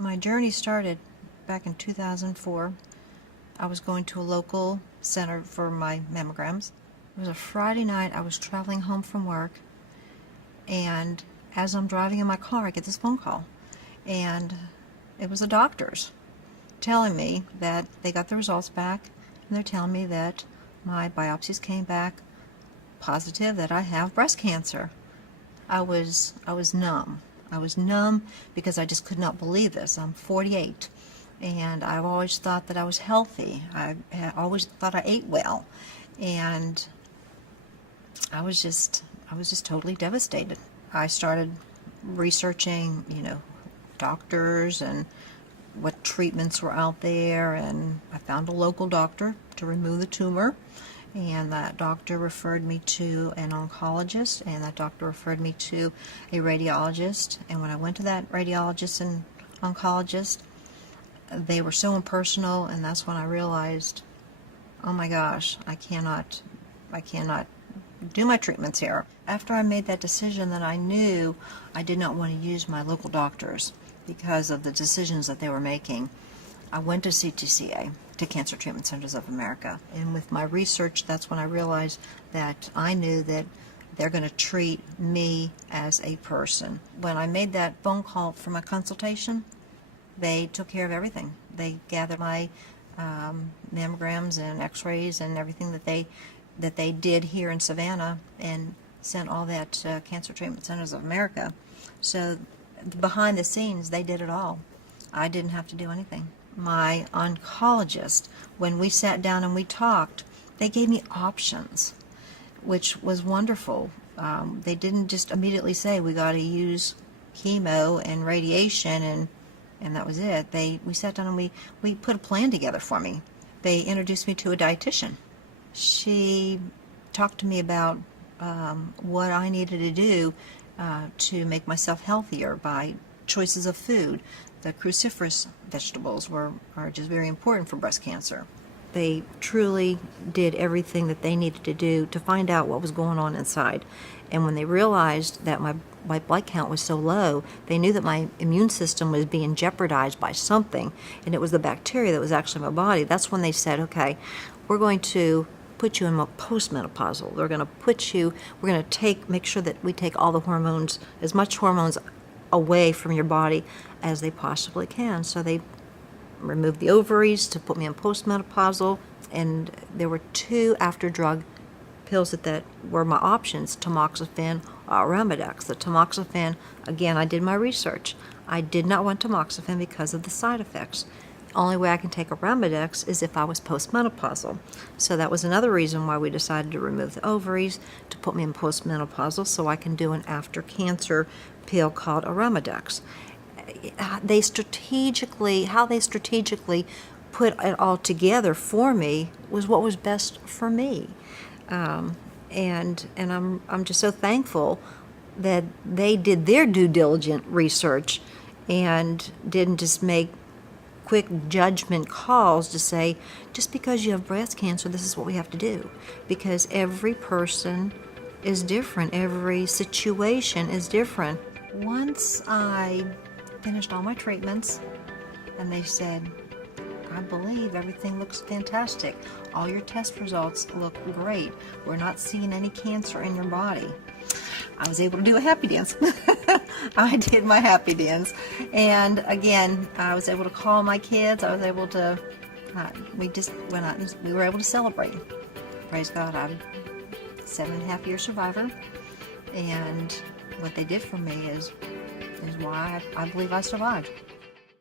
My journey started back in 2004. I was going to a local center for my mammograms. It was a Friday night. I was traveling home from work, and as I'm driving in my car, I get this phone call, and it was the doctors telling me that they got the results back, and they're telling me that my biopsies came back positive, that I have breast cancer. I was numb. I was numb because I just could not believe this. I'm 48, and I've always thought that I was healthy. I always thought I ate well, and I was just totally devastated. I started researching, doctors and what treatments were out there, and I found a local doctor to remove the tumor. And that doctor referred me to an oncologist, and that doctor referred me to a radiologist. And when I went to that radiologist and oncologist, they were so impersonal, and that's when I realized, oh my gosh, I cannot do my treatments here. After I made that decision, that I knew I did not want to use my local doctors because of the decisions that they were making, I went to CTCA, to Cancer Treatment Centers of America. And with my research, that's when I realized that I knew that they're going to treat me as a person. When I made that phone call for my consultation, they took care of everything. They gathered my mammograms and x-rays and everything that they did here in Savannah, and sent all that to Cancer Treatment Centers of America. So behind the scenes, they did it all. I didn't have to do anything. My oncologist, when we sat down and we talked, they gave me options, which was wonderful. They didn't just immediately say, we got to use chemo and radiation, and that was it. We sat down and we put a plan together for me. They introduced me to a dietitian. She talked to me about what I needed to do to make myself healthier by choices of food. The cruciferous vegetables are just very important for breast cancer. They truly did everything that they needed to do to find out what was going on inside. And when they realized that my blood count was so low, they knew that my immune system was being jeopardized by something, and it was the bacteria that was actually in my body. That's when they said, okay, we're going to put you in postmenopausal. We're going to make sure that we take all the hormones, as much hormones away from your body as they possibly can. So they removed the ovaries to put me in postmenopausal, and there were 2 after-drug pills that were my options, tamoxifen or Arimidex. The tamoxifen, again, I did my research. I did not want tamoxifen because of the side effects. Only way I can take Arimidex is if I was postmenopausal. So that was another reason why we decided to remove the ovaries, to put me in postmenopausal, so I can do an after-cancer pill called Arimidex. How they strategically put it all together for me was what was best for me. And I'm just so thankful that they did their due diligent research and didn't just make quick judgment calls to say, just because you have breast cancer, this is what we have to do. Because every person is different. Every situation is different. Once I finished all my treatments, and they said, I believe everything looks fantastic. All your test results look great. We're not seeing any cancer in your body. I was able to do a happy dance. I did my happy dance. And again, I was able to call my kids. I was able to, we were able to celebrate. Praise God, I'm a 7.5-year survivor. And what they did for me is why I believe I survived.